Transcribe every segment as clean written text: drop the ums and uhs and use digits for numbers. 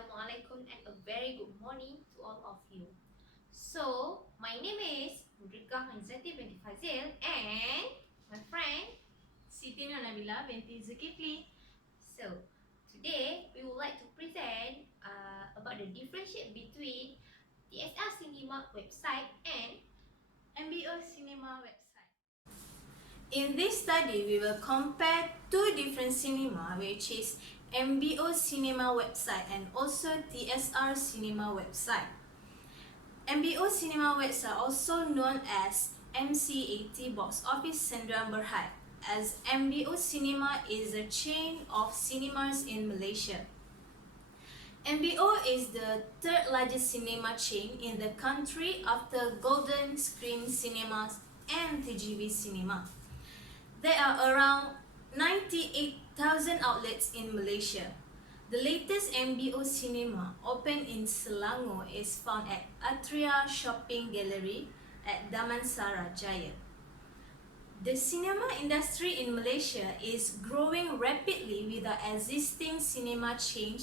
Assalamualaikum and a very good morning to all of you. So, my name is Mudrika Hanzati binti Fazil and my friend Siti Nabila binti Zulkifli. So, today we would like to present about the differentiate between TSR Cinema website and MBO Cinema website. In this study, we will compare two different cinema, which is MBO Cinema website and also TSR Cinema website. MBO Cinema website, also known as MCAT Box Office Syndrome Berhad, as MBO Cinema is a chain of cinemas in Malaysia. MBO is the third largest cinema chain in the country after Golden Screen Cinemas and TGV Cinema. There are around 98,000 outlets in Malaysia. The latest MBO Cinema opened in Selangor is found at Atria Shopping Gallery at Damansara Jaya. The cinema industry in Malaysia is growing rapidly with the existing cinema chain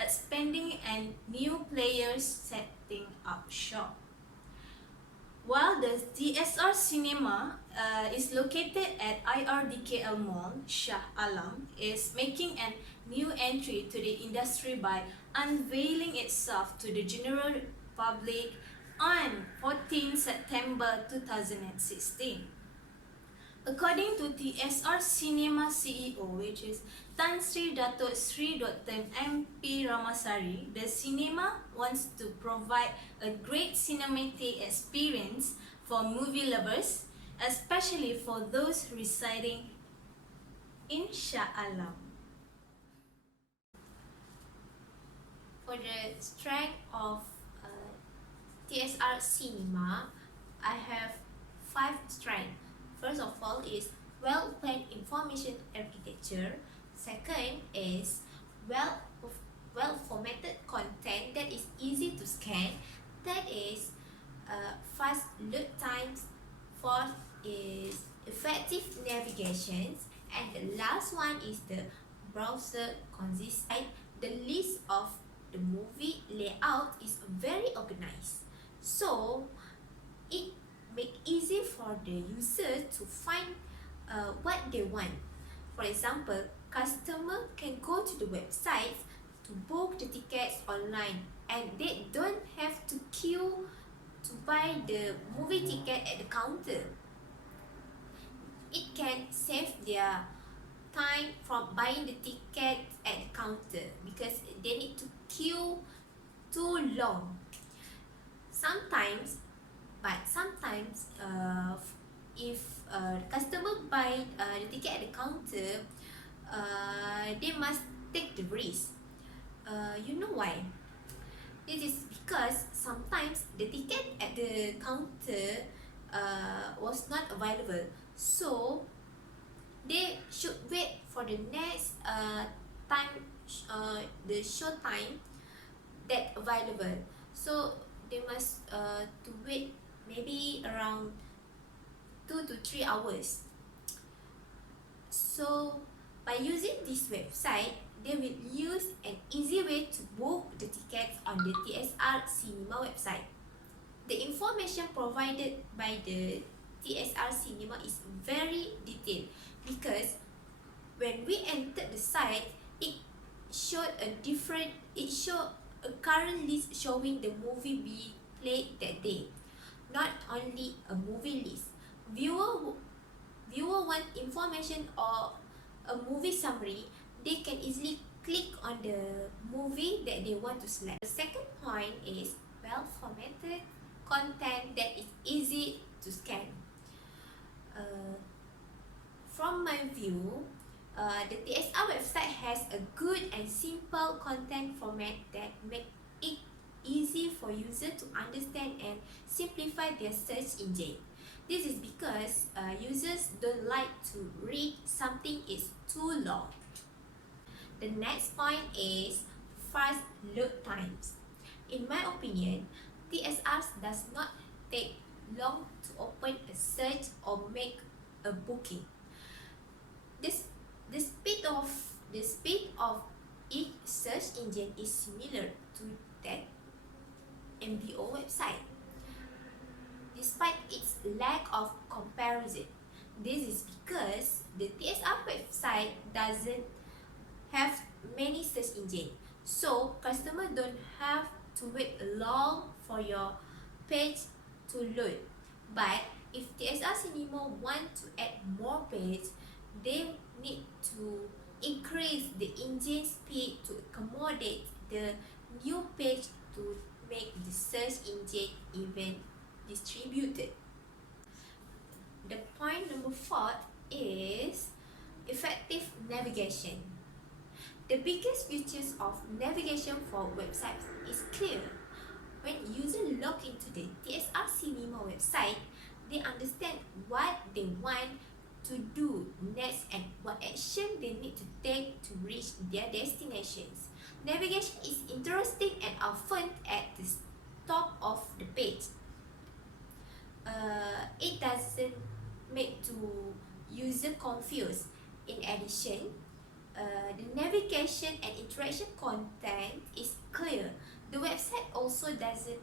expanding and new players setting up shop. While the TSR Cinema is located at IRDKL Mall, Shah Alam is making a new entry to the industry by unveiling itself to the general public on 14 September 2016. According to TSR Cinema CEO, which is Tan Sri Datuk Sri Dr. MP Ramasari, the cinema wants to provide a great cinematic experience for movie lovers, especially for those residing in Shah Alam. for the strength of TSR Cinema, I have 5 strengths. First of all is well-planned information architecture. Second is well-formatted content that is easy to scan. Third is fast load times. Fourth is effective navigations. And the last one is the browser consistency. The list of the movie layout is very organized. So it make easy for the user to find what they want. For example, customer can go to the website to book the tickets online and they don't have to queue to buy the movie ticket at the counter. It can save their time from buying the ticket at the counter because they need to queue too long. Sometimes if customer buy the ticket at the counter, they must take the risk. You know why? It is because sometimes the ticket at the counter was not available, so they should wait for the next time, the show time that available. So they must to wait maybe around 2 to 3 hours. So by using this website, they will use an easy way to book the tickets on the TSR Cinema website. The information provided by the TSR Cinema is very detailed because when we entered the site, it showed a current list showing the movie we played that day, not only a movie list. Viewer want information or a movie summary, they can easily click on the movie that they want to select. The second point is well-formatted content that is easy to scan. From my view, the TSR website has a good and simple content format that make it easy for users to understand and simplify their search engine. This is because users don't like to read something is too long. The next point is fast load times. In my opinion, TSR does not take long to open a search or make a booking. The speed of Each search engine is similar to that MBO website, despite its lack of comparison. This is because the TSR website doesn't have many search engines, so customers don't have to wait long for your page to load. But if TSR Cinema want to add more pages, they need to increase the engine speed to accommodate the new page to make the search engine even distributed. The point number 4 is effective navigation. The biggest features of navigation for websites is clear. When users log into the TSR Cinema website, they understand what they want to do next and what action they need to take to reach their destinations. Navigation is interesting and often at the top of the page. It doesn't make to user confused. In addition, the navigation and interaction content is clear. The website also doesn't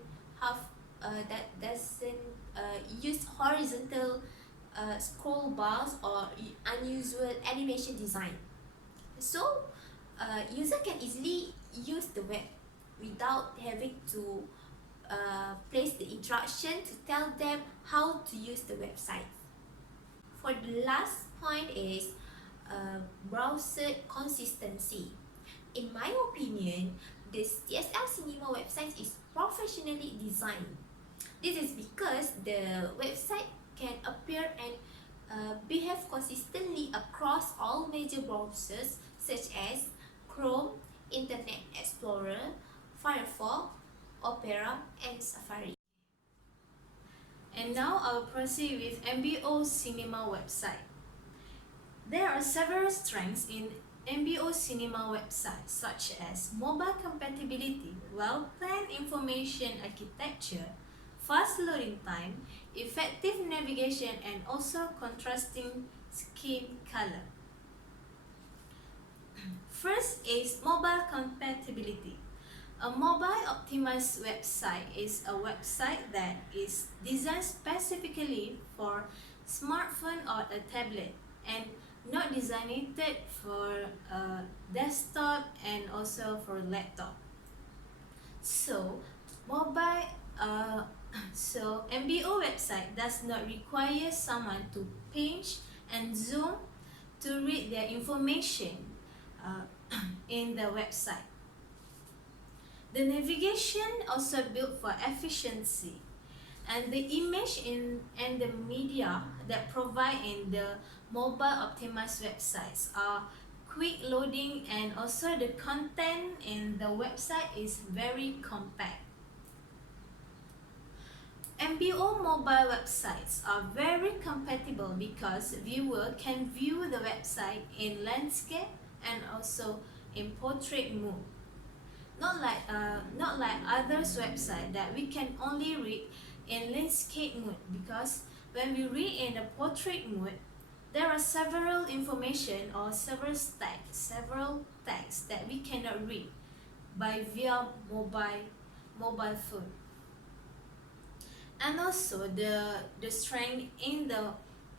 use horizontal scroll bars or unusual animation design. So, user can easily use the web without having to place the instruction to tell them how to use the website. For the last point is browser consistency. In my opinion, the TSR Cinema website is professionally designed. This is because the website can appear and behave consistently across all major browsers such as Chrome, Internet Explorer, Firefox, Opera, and Safari. And now I'll proceed with MBO Cinema website. There are several strengths in MBO Cinema website such as mobile compatibility, well-planned information architecture, fast loading time, effective navigation, and also contrasting scheme color. First is mobile compatibility. A mobile optimized website is a website that is designed specifically for smartphone or a tablet and not designated for a desktop and also for laptop. So MBO website does not require someone to pinch and zoom to read their information in the website. The navigation also built for efficiency, and the image and the media that provide in the mobile optimized websites are quick loading, and also the content in the website is very compact. MBO mobile websites are very compatible because viewer can view the website in landscape and also in portrait mode. Not like others website that we can only read in landscape mode, because when we read in the portrait mode, there are several information or several texts that we cannot read via mobile phone. And also the strength in the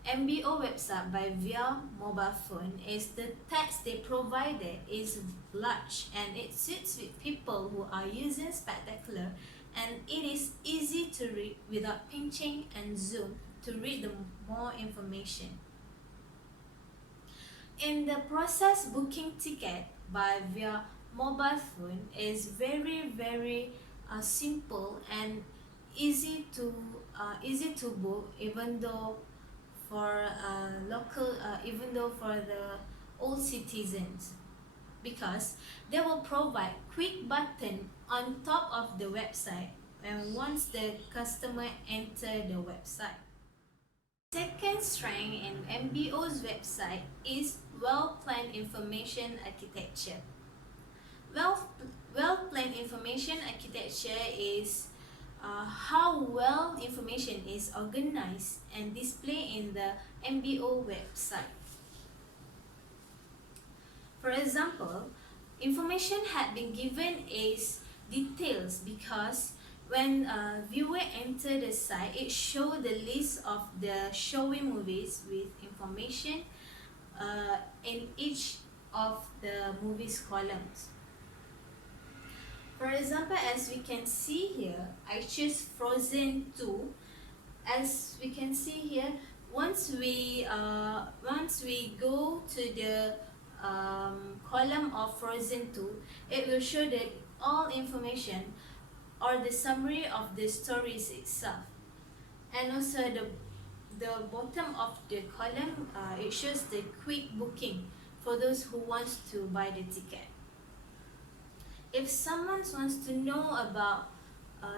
MBO website via mobile phone is the text they provided is large and it suits with people who are using spectacular, and it is easy to read without pinching and zoom to read the more information. In the process, booking ticket via mobile phone is very simple and easy to book, even though for the old citizens, because they will provide quick button on top of the website and once the customer enter the website. Second strength in MBO's website is well-planned information architecture. Well-planned information architecture is how well information is organized and displayed in the MBO website. For example, information had been given is details because when viewer enter the site, it show the list of the showing movies with information in each of the movies columns. For example, as we can see here, I choose Frozen 2. As we can see here, once we go to the column of Frozen 2, it will show the all information or the summary of the stories itself, and also the bottom of the column, it shows the quick booking for those who wants to buy the ticket. If someone wants to know about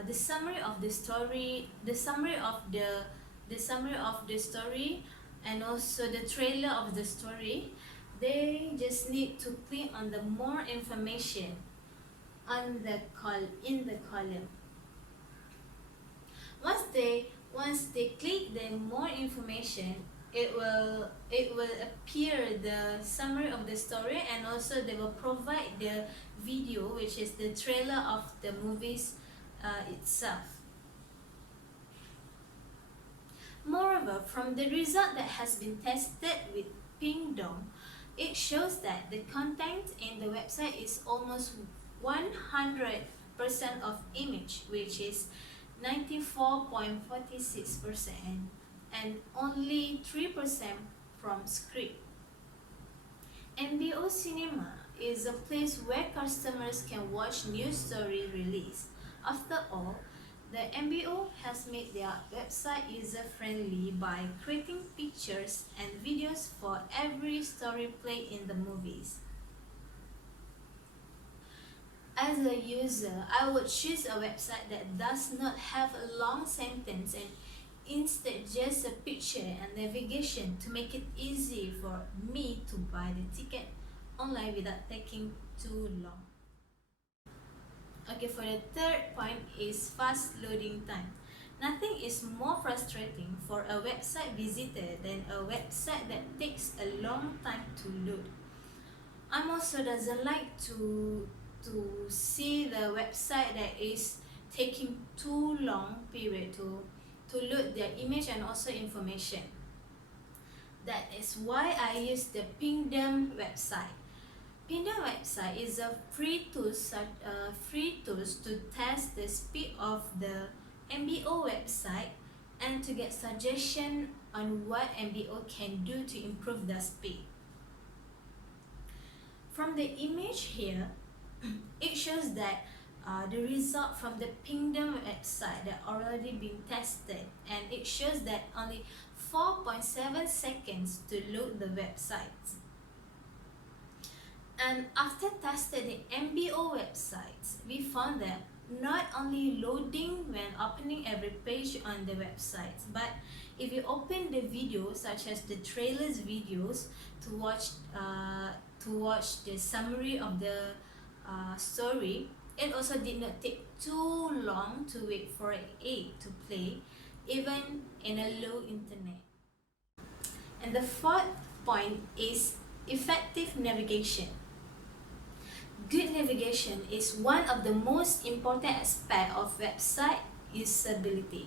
the summary of the story, the summary of the story, and also the trailer of the story, they just need to click on the more information on the in the column. Once they click the more information, it will appear the summary of the story, and also they will provide the video, which is the trailer of the movies itself. Moreover, from the result that has been tested with Pingdom, it shows that the content in the website is almost 100% of image, which is 94.46%, and only 3% from script. MBO Cinema is a place where customers can watch new story release. After all, the MBO has made their website user-friendly by creating pictures and videos for every story played in the movies. As a user, I would choose a website that does not have a long sentence and instead just a picture and navigation to make it easy for me to buy the ticket online without taking too long. Okay, for the third point is fast loading time. Nothing is more frustrating for a website visitor than a website that takes a long time to load. I'm also doesn't like to see the website that is taking too long period to load their image and also information. That is why I use the Pingdom website. Pingdom website is a free tools to test the speed of the MBO website and to get suggestion on what MBO can do to improve the speed. From the image here, it shows that the result from the Pingdom website that already been tested, and it shows that only 4.7 seconds to load the website. And after testing the MBO websites, we found that not only loading when opening every page on the website, but if you open the videos such as the trailers videos to watch the summary of the story, it also did not take too long to wait for it to play, even in a low internet. And the fourth point is effective navigation. Good navigation is one of the most important aspects of website usability.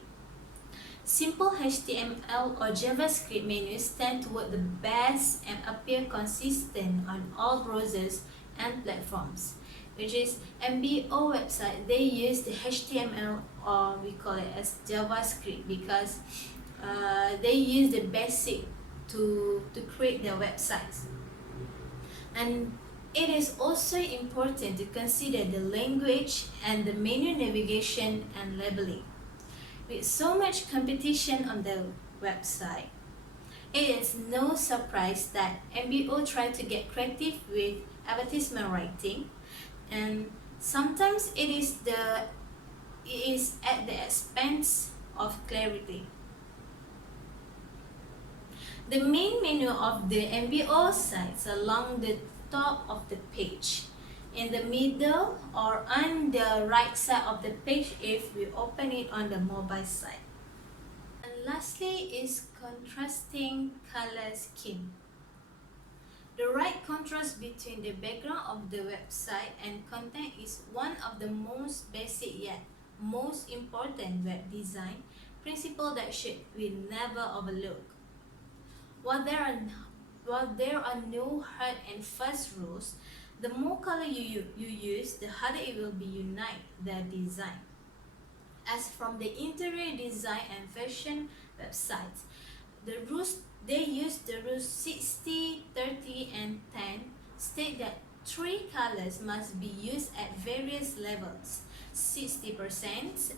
Simple HTML or JavaScript menus tend to work the best and appear consistent on all browsers and platforms, which is MBO website. They use the HTML, or we call it as JavaScript, because they use the basic to create their websites. And it is also important to consider the language and the menu navigation and labeling. With so much competition on the website, it is no surprise that MBO try to get creative with advertisement writing, and sometimes it is at the expense of clarity. The main menu of the MBO sites along the top of the page, in the middle, or on the right side of the page if we open it on the mobile site. And lastly is contrasting color scheme. The right contrast between the background of the website and content is one of the most basic yet most important web design principle that we never overlook. While there are no hard and fast rules, the more color you use, the harder it will be unite their design. As from the interior design and fashion websites, they use the rules 60, 30, and 10 state that three colors must be used at various levels: 60%,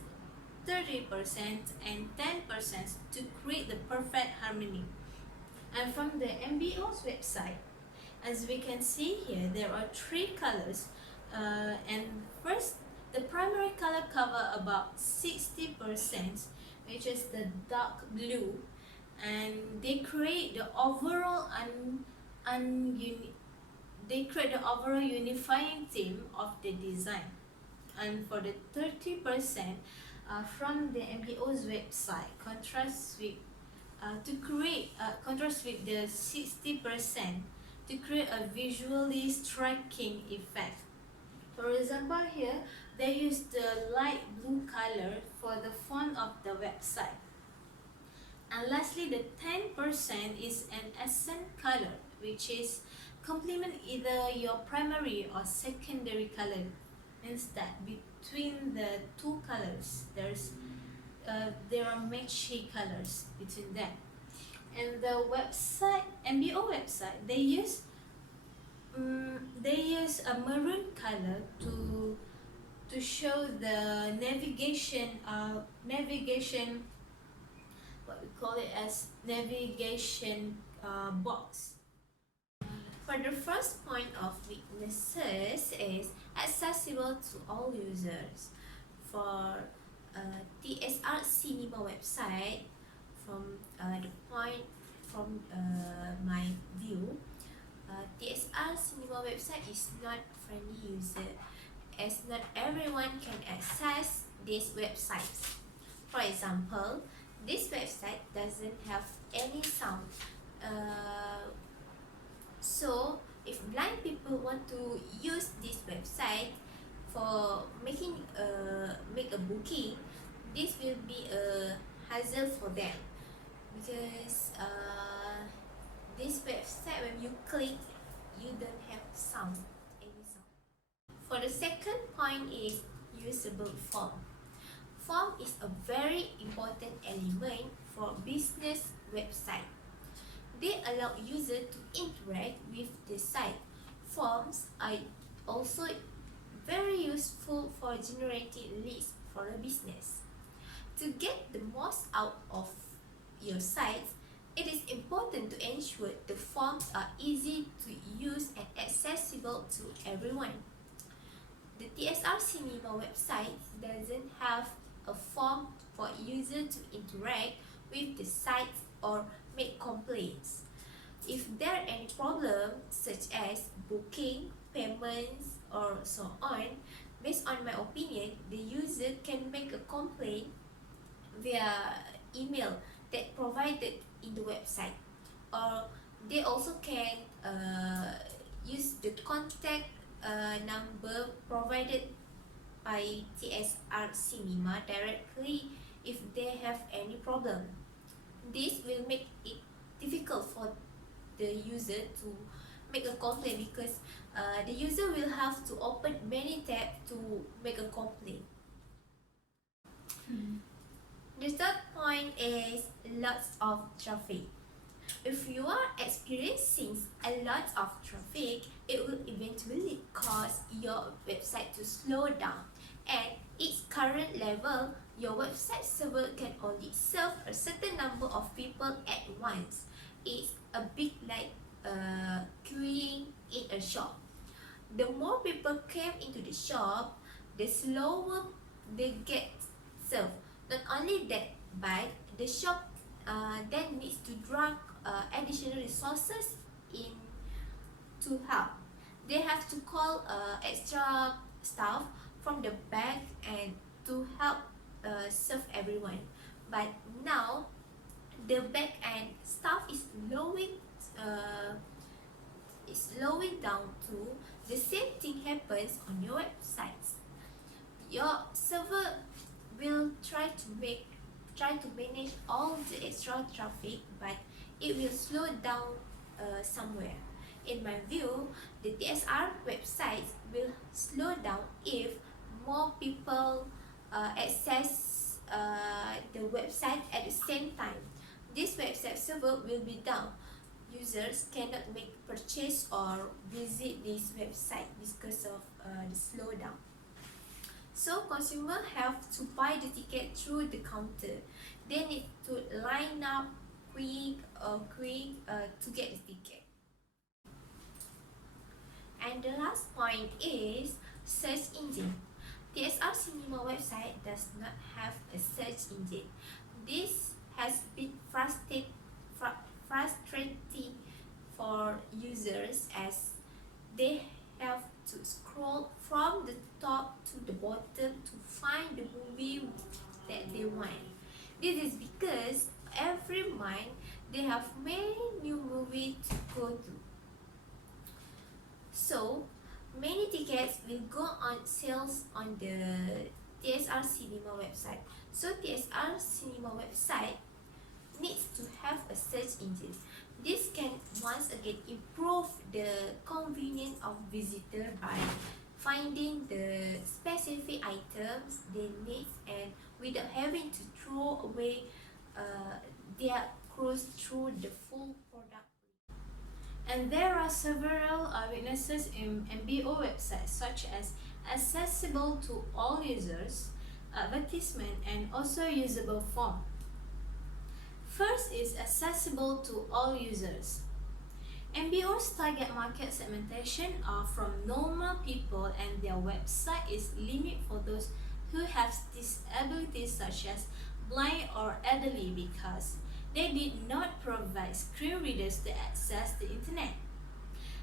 30%, and 10% to create the perfect harmony. And from the MBO's website, as we can see here, there are three colors, and first, the primary color cover about 60%, which is the dark blue, and they create the overall unifying theme of the design. And for the 30%, from the MBO's website, contrast with the 60% to create a visually striking effect. For example, here they use the light blue color for the font of the website. And lastly, the 10% is an accent color, which is complement either your primary or secondary color. Instead, between the two colors, there are matchy colors between them. And the MBO website, they use a maroon color to show the navigation, what we call it as navigation box. For the first point of weaknesses is accessible to all users. For TSR CInema website, from my view, TSR CInema website is not friendly user, as not everyone can access these websites. For example, this website doesn't have any sound. So if blind people want to use this website for make a booking, this will be a hassle for them, because this website, when you click, you don't have any sound. For the second point is usable form. Form is a very important element for business website. They allow users to interact with the site. Forms are also very useful for generating leads for a business. To get the most out of your site, it is important to ensure the forms are easy to use and accessible to everyone. The TSR CInema website doesn't have a form for users to interact with the site or make complaints. If there are any problems such as booking, payments, or so on, based on my opinion, the user can make a complaint via email that provided in the website, or they also can use the contact number provided by TSR CInema directly if they have any problem. This will make it difficult for the user to make a complaint, because the user will have to open many tabs to make a complaint. The third point is lots of traffic. If you are experiencing a lot of traffic, it will eventually cause your website to slow down. At its current level, your website server can only serve a certain number of people at once. It's a bit like queuing in a shop. The more people came into the shop, the slower they get served. Not only that, but the shop then needs to drag additional resources in to help. They have to call extra staff from the back and to help serve everyone. But now the back end staff is lowing is slowing down too, the same thing happens on your websites. Your server will try to manage all the extra traffic, but it will slow down somewhere. In my view, the TSR websites will slow down if more people access the website at the same time. This website server will be down. Users cannot make purchase or visit this website because of the slowdown. So consumers have to buy the ticket through the counter. They need to line up quick to get the ticket. And the last point is search engine. TSR CInema website does not have a search engine. This has been frustrating for users as they have to scroll from the top to the bottom to find the movie that they want. This is because every month they have many new movies to go to. So many tickets will go on sales on the TSR CInema website. So TSR CInema website needs to have a search engine. This can once again improve the convenience of visitor by finding the specific items they need and without having to throw away their cruise through the full product. And there are several weaknesses in MBO websites, such as accessible to all users, advertisement, and also usable form. First is accessible to all users. MBO's target market segmentation are from normal people, and their website is limited for those who have disabilities such as blind or elderly because they did not provide screen readers to access the internet.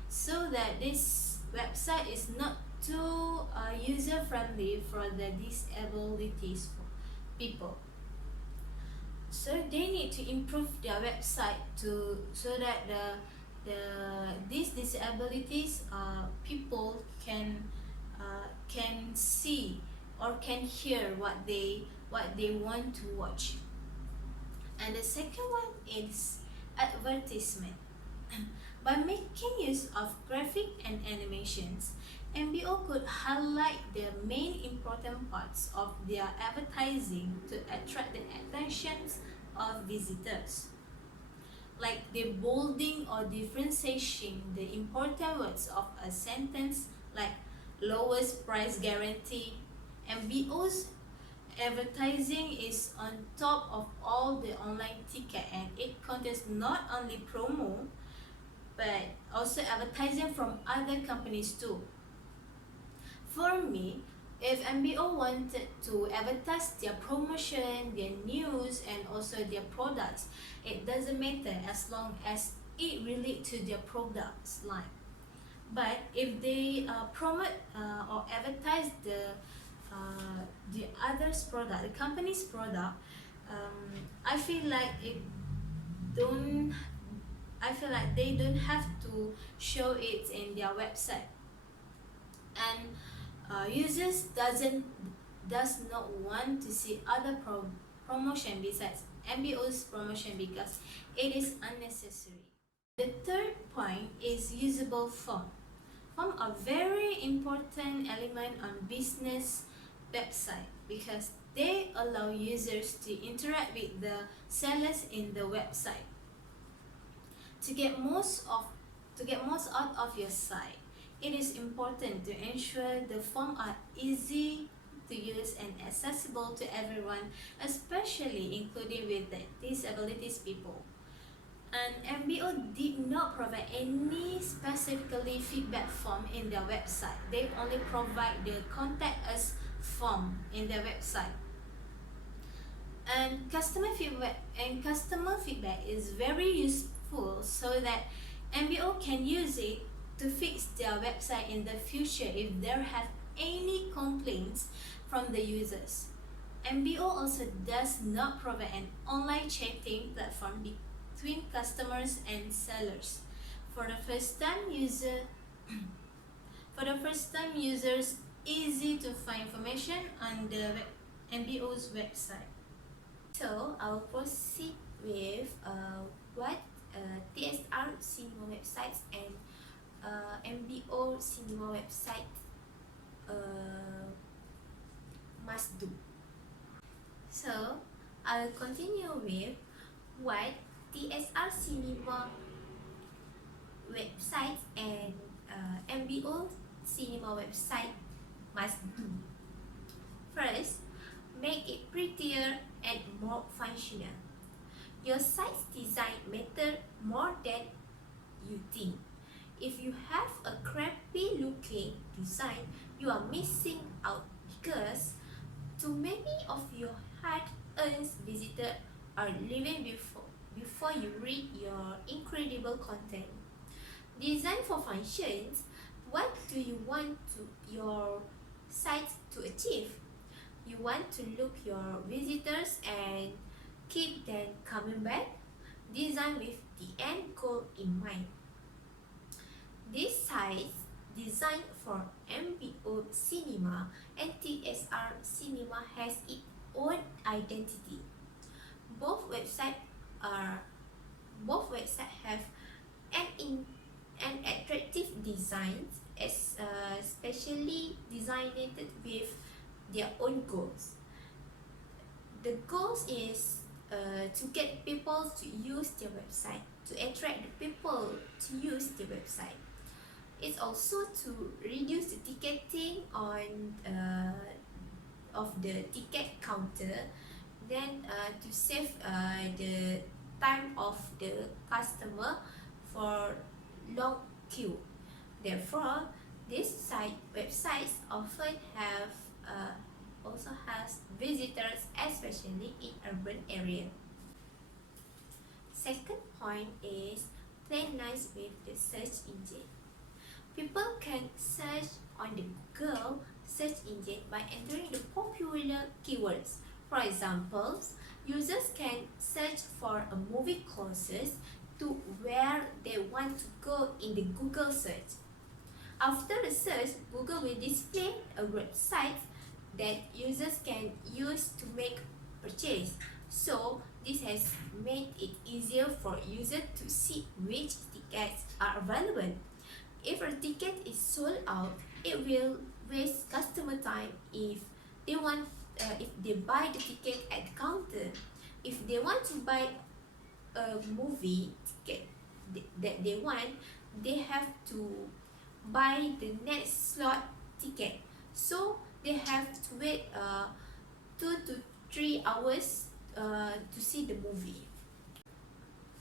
So that this website is not too user-friendly for the disabilities people. So they need to improve their website so that these disabilities people can see or can hear what they want to watch. And the second one is advertisement. By making use of graphic and animations, MBO could highlight the main important parts of their advertising to attract the attentions of visitors, like the bolding or differentiation the important words of a sentence, like lowest price guarantee. MBO's advertising is on top of all the online ticket, and it contains not only promo but also advertising from other companies too. For me, if MBO wanted to advertise their promotion, their news, and also their products, it doesn't matter as long as it relates to their products line. But if they promote or advertise the other's product, the company's product, I feel like they don't have to show it in their website, and users does not want to see other promotion besides MBO's promotion because it is unnecessary. The third point is usable form. Form are very important element on business website because they allow users to interact with the sellers in the website. To get most out of your site, it is important to ensure the forms are easy to use and accessible to everyone, especially including with the disabilities people. And MBO did not provide any specifically feedback form in their website. They only provide the contact us form in their website. And customer feedback is very useful so that MBO can use it to fix their website in the future if there have any complaints from the users. MBO also does not provide an online chatting platform between customers and sellers. For the first time users, easy to find information on the MBO's website. So I'll proceed with what TSR Cinema websites and MBO Cinema website must do. So I'll continue with what TSR Cinema websites and MBO Cinema website must do. First, make it prettier and more functional. Your site's design matters more than you think. If you have a crappy looking design, you are missing out because too many of your hard-earned visitors are leaving before you read your incredible content. Design for functions. What do you want your site to achieve? You want to loop your visitors and keep them coming back. Design with the end goal in mind. This site designed for MBO Cinema and TSR Cinema has its own identity. Both websites have an attractive designs, especially designed with their own goals. The goals is to get people to use their website, to attract the people to use the website. It's also to reduce the ticketing on of the ticket counter, then to save the time of the customer for long queue. Therefore, this websites often have also has visitors, especially in urban area. Second point is play nice with the search engine. People can search on the Google search engine by entering the popular keywords. For example, users can search for a movie closest to where they want to go in the Google search. After the search, Google will display a website that users can use to make purchase. So this has made it easier for users to see which tickets are available. If a ticket is sold out, it will waste customer time if they buy the ticket at the counter. If they want to buy a movie ticket that they want, they have to buy the next slot ticket. So they have to wait 2 to 3 hours to see the movie.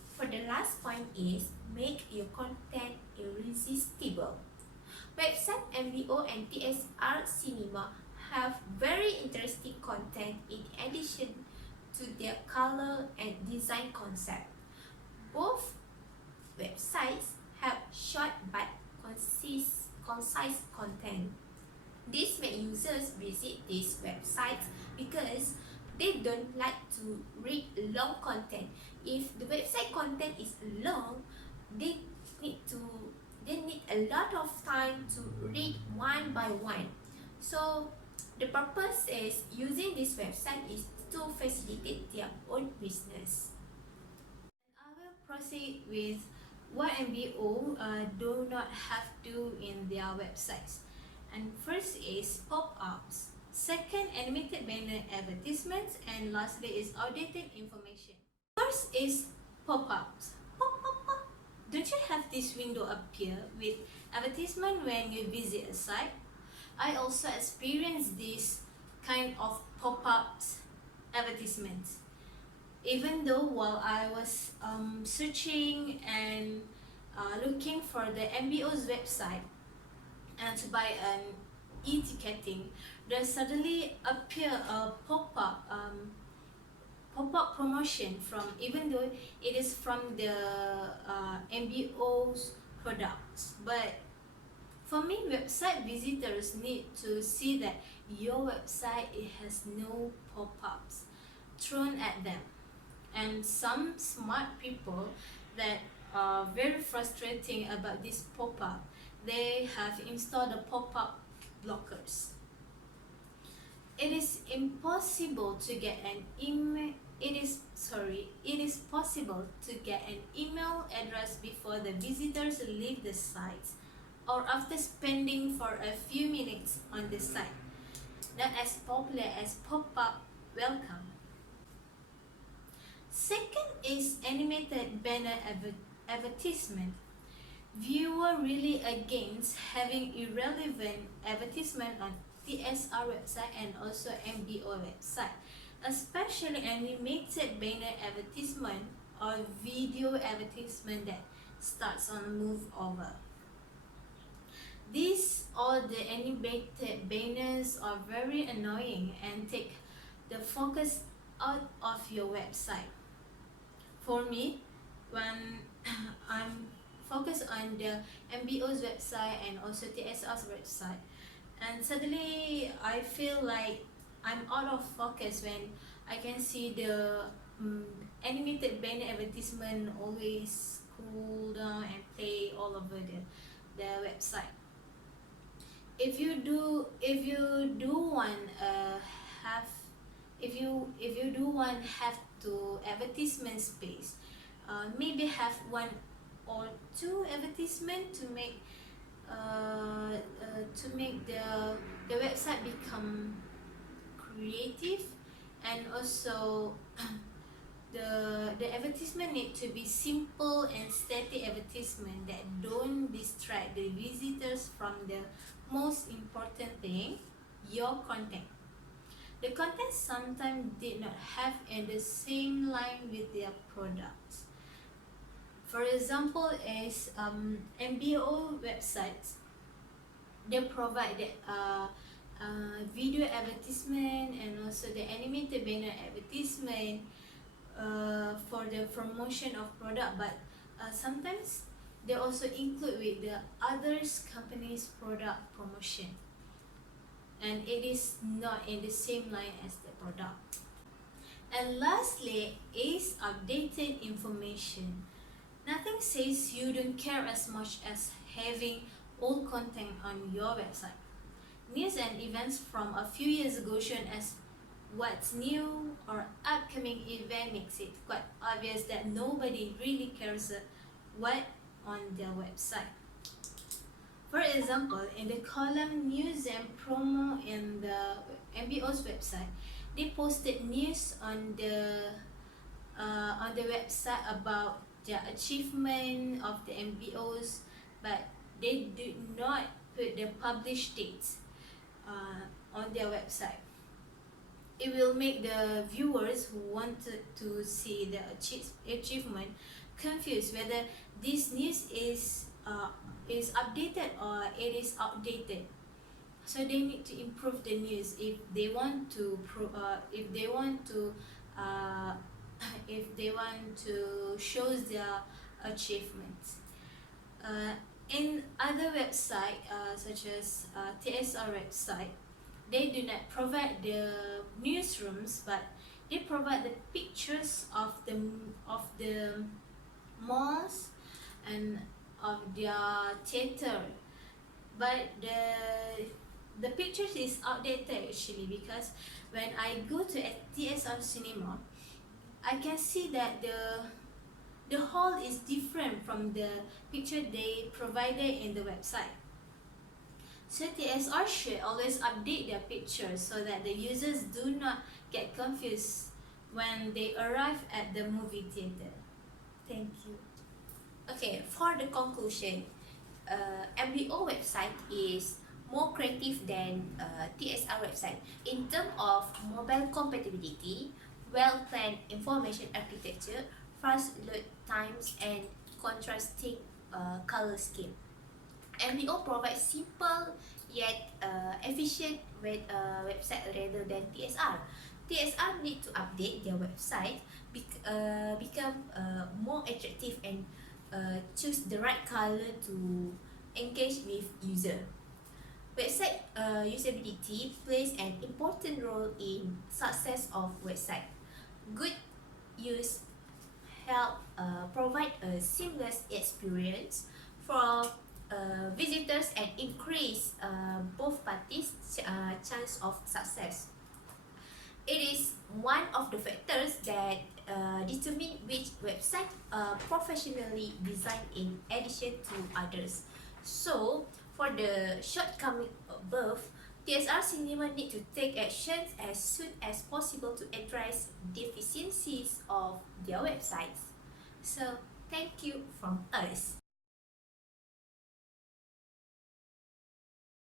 For the last point is make your content irresistible. Website MBO and TSR Cinema have very interesting content in addition to their color and design concept. Both websites have short but concise content. This makes users visit these websites because they don't like to read long content. If the website content is long, they need a lot of time to read one by one. So the purpose is using this website is to facilitate their own business. I will proceed with what MBO do not have to in their websites. And first is pop-ups. Second, animated banner advertisements. And lastly is outdated information. First is pop-ups. Pop, pop, pop. Don't you have this window appear with advertisement when you visit a site? I also experienced this kind of pop-ups advertisements. Even though while I was searching and looking for the MBO's website and to buy an e-ticketing, there suddenly appear a pop-up promotion from, even though it is from the MBO's products. But for me, website visitors need to see that your website it has no pop-ups thrown at them. And some smart people that very frustrating about this pop-up. They have installed the pop-up blockers. It is impossible to get an email. It is possible to get an email address before the visitors leave the site or after spending for a few minutes on the site. Not as popular as pop-up welcome. Second is animated banner advertisement. Viewer really against having irrelevant advertisement on TSR website and also MBO website, especially animated banner advertisement or video advertisement that starts on move over. All the animated banners are very annoying and take the focus out of your website. For me, when I'm focused on the MBO's website and also TSR's website, and suddenly I feel like I'm out of focus when I can see the animated banner advertisement always scroll down and play all over the website. If you do want have to advertisement space, maybe have one or two advertisement to make the website become creative, and also the advertisement need to be simple and steady advertisement that don't distract the visitors from the most important thing, your content. The content sometimes did not have in the same line with their products. For example, is MBO websites. They provide the video advertisement and also the animated banner advertisement for the promotion of product, but sometimes they also include with the others company's product promotion, and it is not in the same line as the product. And lastly is updated information. Nothing says you don't care as much as having old content on your website. News and events from a few years ago shown as what's new or upcoming event makes it quite obvious that nobody really cares what on their website. For example, in the column news and promo in the MBO's website, they posted news on the website about the achievement of the MBOs, but they did not put the published dates on their website. It will make the viewers who wanted to see the achievement confused whether this news is updated or it is outdated. So they need to improve the news if they want to show their achievements. In other websites such as TSR website, they do not provide the newsrooms, but they provide the pictures of the malls and of their theater, but the pictures is outdated actually, because when I go to a TSR Cinema, I can see that the hall is different from the picture they provided in the website. So TSR should always update their pictures so that the users do not get confused when they arrive at the movie theater. Thank you. Okay, for the conclusion, MBO website is more creative than TSR website in terms of mobile compatibility, well-planned information architecture, fast load times, and contrasting color scheme. MBO provides simple yet efficient website rather than TSR. TSR need to update their website, become more attractive, and choose the right color to engage with user. Website usability plays an important role in success of website. Good use help provide a seamless experience for visitors and increase both parties' chance of success. It is one of the factors that determine which website are professionally designed in addition to others. So, for the shortcoming above, TSR Cinema need to take actions as soon as possible to address deficiencies of their websites. So, thank you from us.